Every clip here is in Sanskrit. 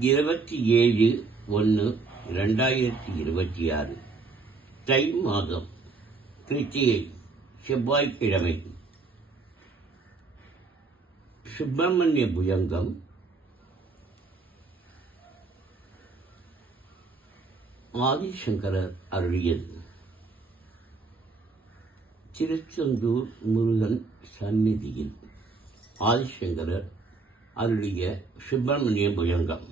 27/1/2026 தை மாதம் கிருத்திகை செவ்வாய்க்கிழமை. சுப்பிரமணிய புஜங்கம் ஆதிசங்கரர் அருளியது. திருச்செந்தூர் முருகன் சந்நிதியில் ஆதிசங்கரர் அருளிய சுப்பிரமணிய புஜங்கம்.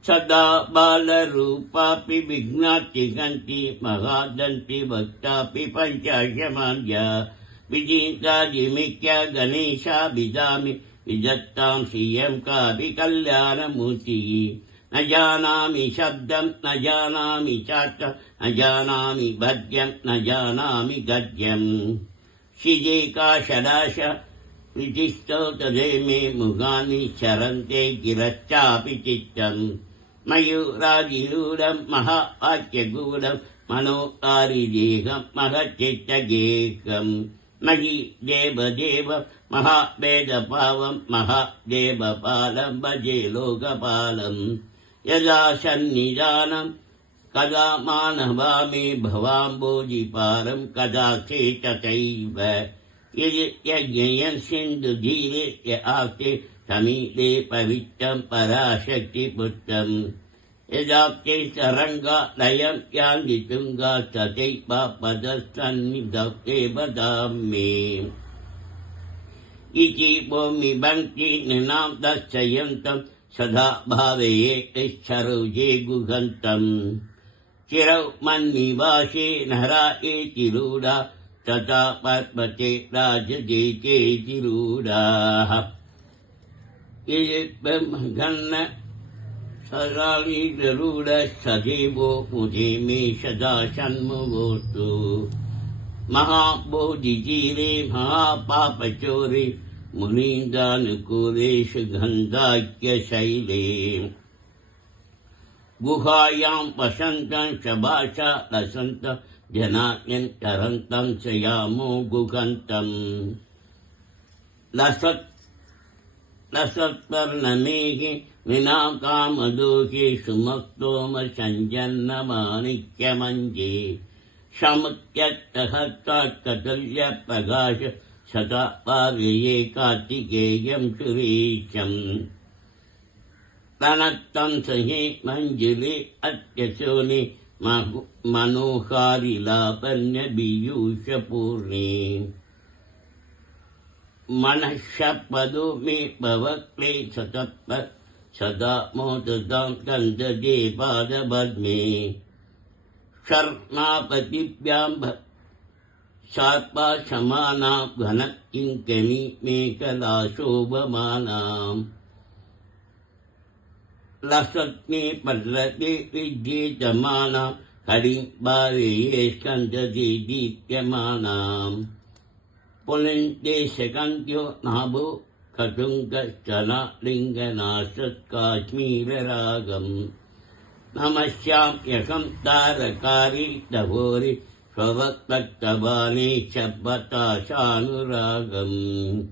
சதா பாலரூபாபி விக்னாத்தி கந்தி மகாதந்தி பக்தாபி பஞ்சாசமான்யா விஜிதாதிமிக்ய கணேஷா விதாமி விஜத்தாம் ஸ்ரீயம் காபி கல்யாணமூர்த்தி. न जानामि शब्दं न जानामि चाट्टं न जानामि भद्यं न जानामि गद्यं. शिजेकाशदाश विधिष्ठो तदे मे मुगानि चरन्ते गिरश्चापि चित्तं. मयूरादिरूढं महावाक्यगूढं मनोकारिदेहं महच्चित्तगेहं. मयि देवदेव महावेदपावं महादेवपालं भजे लोकपालम्. यदा सन्निधानं कदा मानवामि भवाम्बोजिपारं कदा चेततैव. यज्ञयन् सिन्धुधीरे य आस्ते समीरे पवित्रं पराशक्तिपुत्रम्. यदाप्ते तरङ्गा लयं यान्ति तुङ्गा तथैव पदसन्निधत्ते वदामि. इति भूमि भङ्क्ति नृणां दर्शयन्तं सदा भावयेच्छरोजे गुहन्तम्. चिरौ मन्निवासे नरा एति रूढा तथा पर्वते राजदेचेति रूढाः. ब्रह्मघन्न सदारूढ सदेवो मुदे मे सदा षण्मुखोऽस्तु. महाबोधितीरे महापापचोरे मुनीन्द्रानुकूलेषु गन्धाख्यशैले. गुहायां वसन्तं शभाषा लसन्तं जनान्यं तरन्तं शयामो गुहन्तम्. लसत्पर्णमेघे विनाकामदोषे सुमस्तोमसञ्जन्नमाणिक्यमञ्जे. समुद्यत्तहस्तात्कतुल्यप्रकाश सदा पार्यये कार्तिकेयं सुरेशम्. तनत्तं सहे मञ्जुले अत्यशोने मनोहारि लावण्यपीयूषपूर्णे. मनःशपदो मे भवक्ले सतप्त सदा मोदतां कन्ददे पादपद्मे. शर्णापतिभ्यां शार्पा समानां घनकिङ्कणी मेखलाशोभमानाम्. लसत्ने पल्लवे विद्येतमानां हरिं भावये स्कन्ददे दीप्यमानाम्. पुलिन्दे सकन्त्यो नाभो कटुङ्गश्चना लिङ्गनाशत्काश्मीररागम्. नमस्याम्यहं तारकारी दभोरि स्ववक्तबाणे शब्दताशानुरागम्.